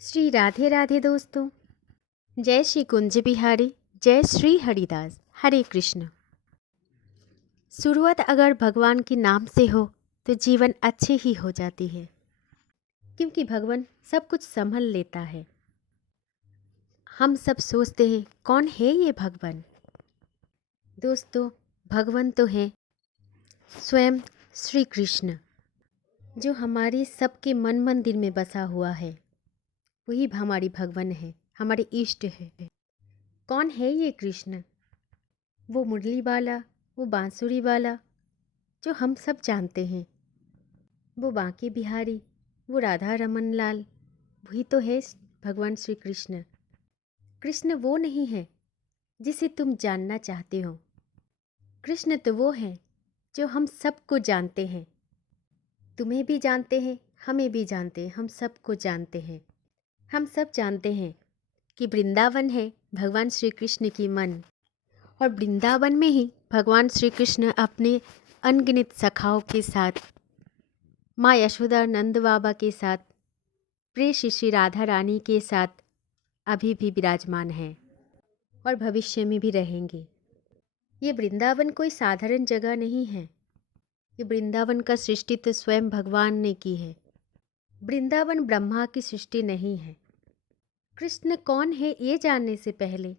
श्री राधे राधे दोस्तों। जय श्री कुंज बिहारी, जय श्री हरिदास, हरे कृष्ण। शुरुआत अगर भगवान के नाम से हो तो जीवन अच्छी ही हो जाती है, क्योंकि भगवान सब कुछ संभल लेता है। हम सब सोचते हैं कौन है ये भगवान। दोस्तों, भगवान तो है स्वयं श्री कृष्ण, जो हमारी सबके मन मंदिर में बसा हुआ है। वही हमारी भगवान है, हमारे इष्ट है। कौन है ये कृष्ण? वो मुरली वाला, वो बांसुरी वाला जो हम सब जानते हैं, वो बांके बिहारी, वो राधा रमन लाल, वही तो है भगवान श्री कृष्ण। कृष्ण वो नहीं है जिसे तुम जानना चाहते हो। कृष्ण तो वो है जो हम सबको जानते हैं। तुम्हें भी जानते हैं, हमें भी जानते हैं, हम सबको जानते हैं। हम सब जानते हैं कि वृंदावन है भगवान श्री कृष्ण की मन, और वृंदावन में ही भगवान श्री कृष्ण अपने अनगिनत सखाओं के साथ, माँ यशोदा नंद बाबा के साथ, प्रिय श्री राधा रानी के साथ अभी भी विराजमान हैं और भविष्य में भी रहेंगे। ये वृंदावन कोई साधारण जगह नहीं है। ये वृंदावन का सृष्टि तो स्वयं भगवान ने की है। वृंदावन ब्रह्मा की सृष्टि नहीं है। कृष्ण कौन है ये जानने से पहले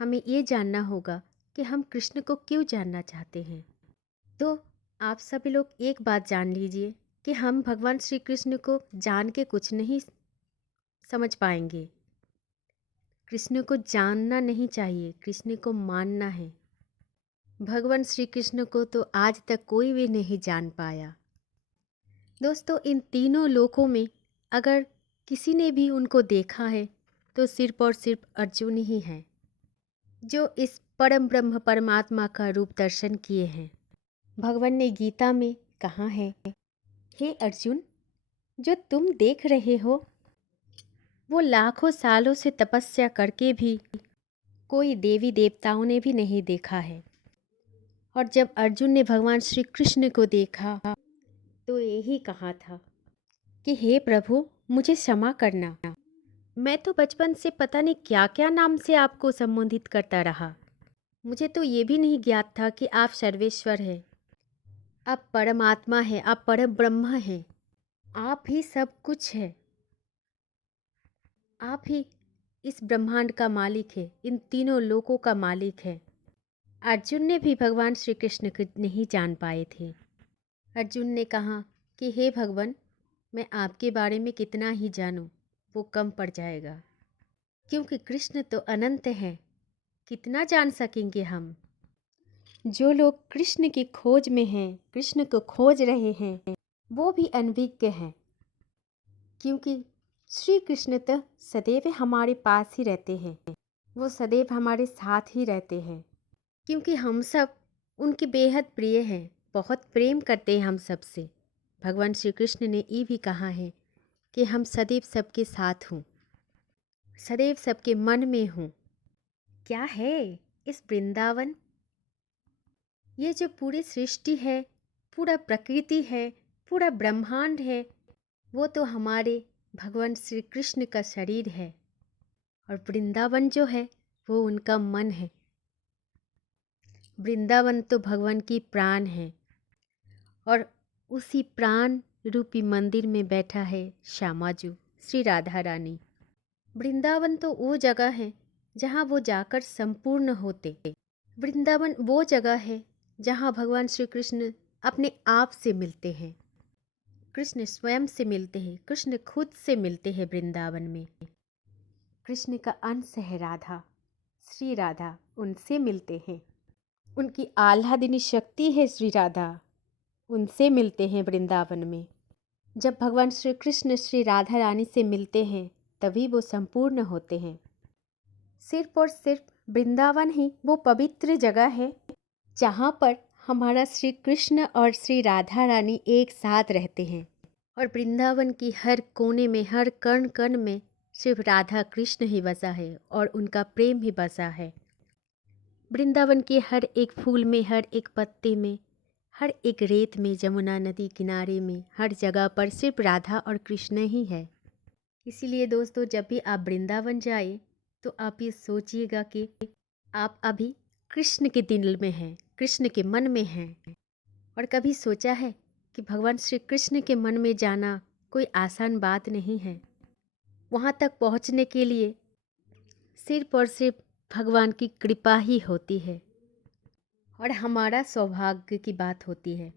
हमें ये जानना होगा कि हम कृष्ण को क्यों जानना चाहते हैं। तो आप सभी लोग एक बात जान लीजिए कि हम भगवान श्री कृष्ण को जान के कुछ नहीं समझ पाएंगे। कृष्ण को जानना नहीं चाहिए, कृष्ण को मानना है। भगवान श्री कृष्ण को तो आज तक कोई भी नहीं जान पाया। दोस्तों, इन तीनों लोकों में अगर किसी ने भी उनको देखा है तो सिर्फ और सिर्फ अर्जुन ही है, जो इस परम ब्रह्म परमात्मा का रूप दर्शन किए हैं। भगवान ने गीता में कहा है, हे अर्जुन, जो तुम देख रहे हो वो लाखों सालों से तपस्या करके भी कोई देवी देवताओं ने भी नहीं देखा है। और जब अर्जुन ने भगवान श्री कृष्ण को देखा तो यही कहा था कि हे प्रभु, मुझे क्षमा करना। मैं तो बचपन से पता नहीं क्या क्या नाम से आपको संबोधित करता रहा। मुझे तो ये भी नहीं ज्ञात था कि आप सर्वेश्वर हैं, आप परमात्मा हैं, आप परम ब्रह्म हैं, आप ही सब कुछ है। आप ही इस ब्रह्मांड का मालिक है, इन तीनों लोकों का मालिक है। अर्जुन ने भी भगवान श्री कृष्ण को नहीं जान पाए थे। अर्जुन ने कहा कि हे भगवान, मैं आपके बारे में कितना ही जानूं वो कम पड़ जाएगा, क्योंकि कृष्ण तो अनंत हैं। कितना जान सकेंगे हम? जो लोग कृष्ण की खोज में हैं, कृष्ण को खोज रहे हैं, वो भी अनभिज्ञ हैं, क्योंकि श्री कृष्ण तो सदैव हमारे पास ही रहते हैं। वो सदैव हमारे साथ ही रहते हैं, क्योंकि हम सब उनके बेहद प्रिय हैं, बहुत प्रेम करते हैं हम सबसे। भगवान श्री कृष्ण ने ये भी कहा है कि हम सदैव सबके साथ हूँ, सदैव सबके मन में हूँ। क्या है इस वृंदावन? ये जो पूरी सृष्टि है, पूरा प्रकृति है, पूरा ब्रह्मांड है, वो तो हमारे भगवान श्री कृष्ण का शरीर है। और वृंदावन जो है वो उनका मन है। वृंदावन तो भगवान की प्राण है, और उसी प्राण रूपी मंदिर में बैठा है श्यामाजू, श्री राधा रानी। वृंदावन तो वो जगह है जहाँ वो जाकर संपूर्ण होते। वृंदावन वो जगह है जहाँ भगवान श्री कृष्ण अपने आप से मिलते हैं। कृष्ण स्वयं से मिलते हैं, कृष्ण खुद से मिलते हैं वृंदावन में। कृष्ण का अंश है राधा, श्री राधा, उनसे मिलते हैं। उनकी आह्लादिनी शक्ति है श्री राधा, उनसे मिलते हैं वृंदावन में। जब भगवान श्री कृष्ण श्री राधा रानी से मिलते हैं तभी वो संपूर्ण होते हैं। सिर्फ और सिर्फ वृंदावन ही वो पवित्र जगह है जहाँ पर हमारा श्री कृष्ण और श्री राधा रानी एक साथ रहते हैं। और वृंदावन की हर कोने में, हर कण कण में सिर्फ राधा कृष्ण ही बसा है और उनका प्रेम ही बसा है। वृंदावन के हर एक फूल में, हर एक पत्ते में, हर एक रेत में, जमुना नदी किनारे में, हर जगह पर सिर्फ राधा और कृष्ण ही है। इसीलिए दोस्तों, जब भी आप वृंदावन जाए तो आप ये सोचिएगा कि आप अभी कृष्ण के दिल में हैं, कृष्ण के मन में हैं। और कभी सोचा है कि भगवान श्री कृष्ण के मन में जाना कोई आसान बात नहीं है। वहाँ तक पहुँचने के लिए सिर्फ और सिर्फ भगवान की कृपा ही होती है और हमारा सौभाग्य की बात होती है।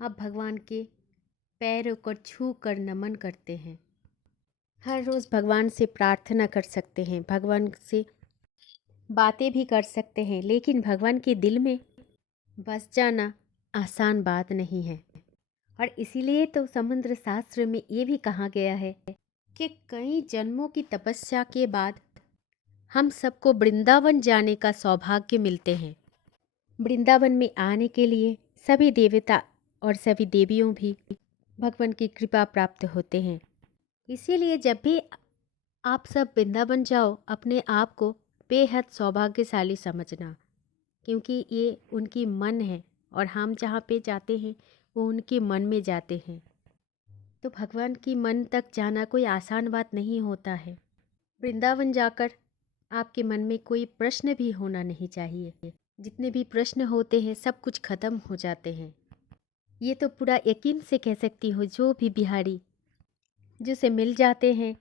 आप भगवान के पैरों को छू कर नमन करते हैं। हर रोज़ भगवान से प्रार्थना कर सकते हैं, भगवान से बातें भी कर सकते हैं, लेकिन भगवान के दिल में बस जाना आसान बात नहीं है। और इसीलिए तो समुद्र शास्त्र में ये भी कहा गया है कि कई जन्मों की तपस्या के बाद हम सबको वृंदावन जाने का सौभाग्य मिलते हैं। वृंदावन में आने के लिए सभी देवता और सभी देवियों भी भगवान की कृपा प्राप्त होते हैं। इसीलिए जब भी आप सब वृंदावन जाओ, अपने आप को बेहद सौभाग्यशाली समझना, क्योंकि ये उनकी मन है और हम जहाँ पे जाते हैं वो उनके मन में जाते हैं। तो भगवान की मन तक जाना कोई आसान बात नहीं होता है। वृंदावन जाकर आपके मन में कोई प्रश्न भी होना नहीं चाहिए। जितने भी प्रश्न होते हैं सब कुछ खत्म हो जाते हैं। ये तो पूरा यकीन से कह सकती हूँ, जो भी बिहारी जिसे मिल जाते हैं,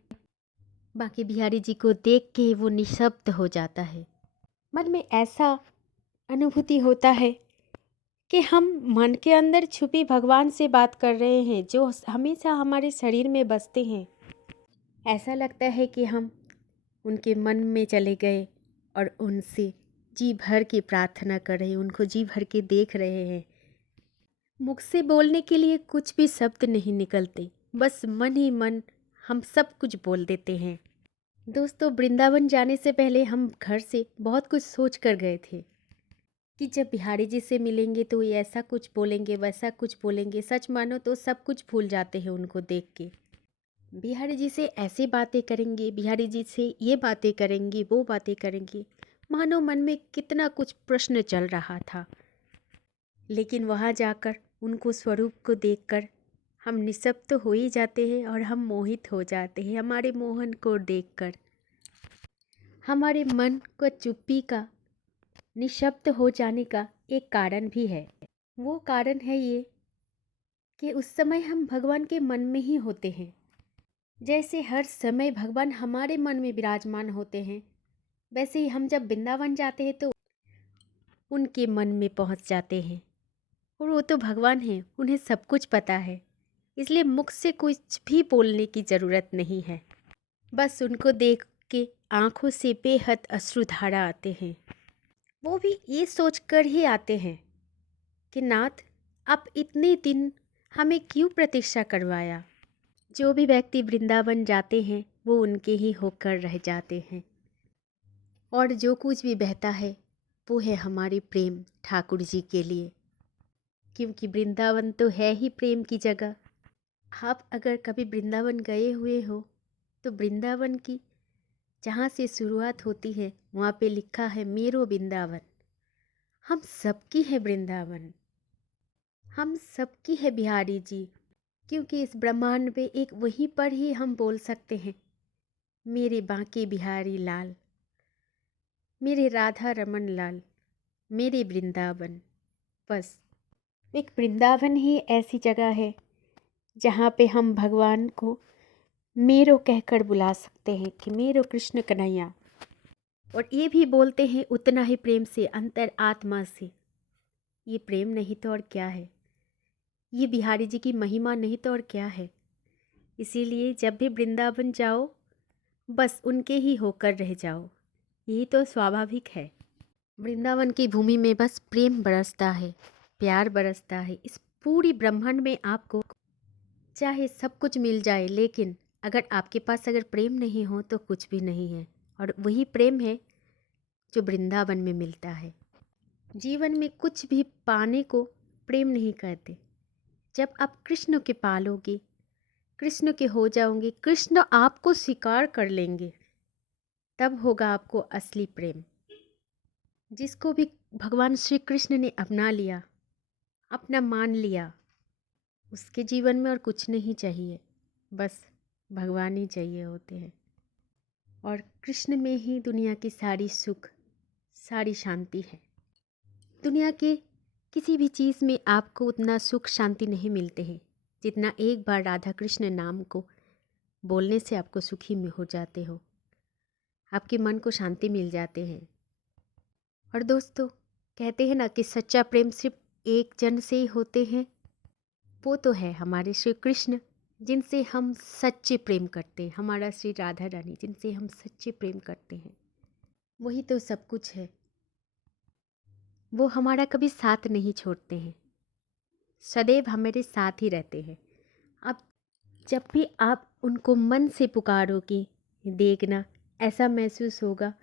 बाकी बिहारी जी को देख के वो निशब्द हो जाता है। मन में ऐसा अनुभूति होता है कि हम मन के अंदर छुपी भगवान से बात कर रहे हैं, जो हमेशा हमारे शरीर में बसते हैं। ऐसा लगता है कि हम उनके मन में चले गए और उनसे जी भर के प्रार्थना कर रहे हैं, उनको जी भर के देख रहे हैं। मुख से बोलने के लिए कुछ भी शब्द नहीं निकलते, बस मन ही मन हम सब कुछ बोल देते हैं। दोस्तों, वृंदावन जाने से पहले हम घर से बहुत कुछ सोच कर गए थे कि जब बिहारी जी से मिलेंगे तो ये ऐसा कुछ बोलेंगे, वैसा कुछ बोलेंगे। सच मानो तो सब कुछ भूल जाते हैं उनको देख के। बिहारी जी से ऐसे बातें करेंगे, बिहारी जी से ये बातें करेंगे, वो बातें करेंगे, मानो मन में कितना कुछ प्रश्न चल रहा था। लेकिन वहाँ जाकर उनको स्वरूप को देखकर हम निःशब्द हो ही जाते हैं और हम मोहित हो जाते हैं हमारे मोहन को देखकर। हमारे मन को चुप्पी का, निःशब्द हो जाने का एक कारण भी है। वो कारण है ये कि उस समय हम भगवान के मन में ही होते हैं। जैसे हर समय भगवान हमारे मन में विराजमान होते हैं, वैसे ही हम जब वृंदावन जाते हैं तो उनके मन में पहुंच जाते हैं। और वो तो भगवान हैं, उन्हें सब कुछ पता है, इसलिए मुख से कुछ भी बोलने की ज़रूरत नहीं है। बस उनको देख के आँखों से बेहद अश्रुधारा आते हैं। वो भी ये सोचकर ही आते हैं कि नाथ, आप इतने दिन हमें क्यों प्रतीक्षा करवाया। जो भी व्यक्ति वृंदावन जाते हैं वो उनके ही होकर रह जाते हैं, और जो कुछ भी बहता है वो है हमारी प्रेम ठाकुर जी के लिए, क्योंकि वृंदावन तो है ही प्रेम की जगह। आप अगर कभी वृंदावन गए हुए हो तो वृंदावन की जहाँ से शुरुआत होती है वहाँ पे लिखा है मेरो वृंदावन। हम सबकी है वृंदावन, हम सबकी है बिहारी जी, क्योंकि इस ब्रह्मांड में एक वहीं पर ही हम बोल सकते हैं मेरे बांके बिहारी लाल, मेरे राधा रमन लाल, मेरे वृंदावन। बस एक वृंदावन ही ऐसी जगह है जहाँ पे हम भगवान को मेरो कहकर बुला सकते हैं कि मेरो कृष्ण कन्हैया, और ये भी बोलते हैं उतना ही प्रेम से, अंतर आत्मा से। ये प्रेम नहीं तो और क्या है, ये बिहारी जी की महिमा नहीं तो और क्या है। इसीलिए जब भी वृंदावन जाओ बस उनके ही होकर रह जाओ, यही तो स्वाभाविक है। वृंदावन की भूमि में बस प्रेम बरसता है, प्यार बरसता है। इस पूरी ब्रह्मांड में आपको चाहे सब कुछ मिल जाए, लेकिन अगर आपके पास अगर प्रेम नहीं हो तो कुछ भी नहीं है। और वही प्रेम है जो वृंदावन में मिलता है। जीवन में कुछ भी पाने को प्रेम नहीं कहते। जब आप कृष्ण के पालोगे, कृष्ण के हो जाओगे, कृष्ण आपको स्वीकार कर लेंगे, तब होगा आपको असली प्रेम। जिसको भी भगवान श्री कृष्ण ने अपना लिया, अपना मान लिया, उसके जीवन में और कुछ नहीं चाहिए, बस भगवान ही चाहिए होते हैं। और कृष्ण में ही दुनिया की सारी सुख, सारी शांति है। दुनिया के किसी भी चीज़ में आपको उतना सुख शांति नहीं मिलते हैं जितना एक बार राधा कृष्ण नाम को बोलने से आपको सुखी में हो जाते हो, आपके मन को शांति मिल जाते हैं। और दोस्तों, कहते हैं ना कि सच्चा प्रेम सिर्फ एक जन से ही होते हैं। वो तो है हमारे श्री कृष्ण, जिनसे हम सच्चे प्रेम करते हैं, हमारा श्री राधा रानी जिनसे हम सच्चे प्रेम करते हैं। वही तो सब कुछ है। वो हमारा कभी साथ नहीं छोड़ते हैं, सदैव हमारे साथ ही रहते हैं। अब जब भी आप उनको मन से पुकारोगे, देखना ऐसा महसूस होगा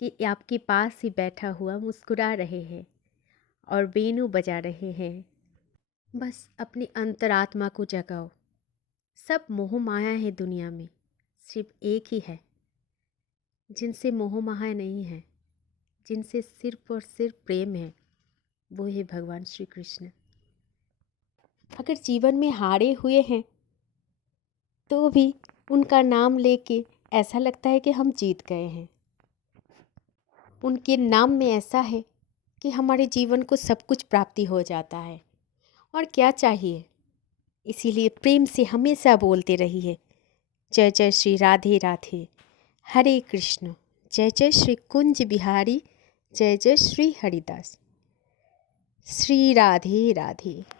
कि आपके पास ही बैठा हुआ मुस्कुरा रहे हैं और वेणु बजा रहे हैं। बस अपनी अंतरात्मा को जगाओ। सब मोह माया है दुनिया में, सिर्फ एक ही है जिनसे मोह माया नहीं है, जिनसे सिर्फ और सिर्फ प्रेम है, वो है भगवान श्री कृष्ण। अगर जीवन में हारे हुए हैं तो भी उनका नाम लेके ऐसा लगता है कि हम जीत गए हैं। उनके नाम में ऐसा है कि हमारे जीवन को सब कुछ प्राप्ति हो जाता है। और क्या चाहिए? इसीलिए प्रेम से हमेशा बोलते रहिए, जय जय श्री राधे राधे, हरे कृष्ण, जय जय श्री कुंज बिहारी, जय जय श्री हरिदास, श्री राधे राधे।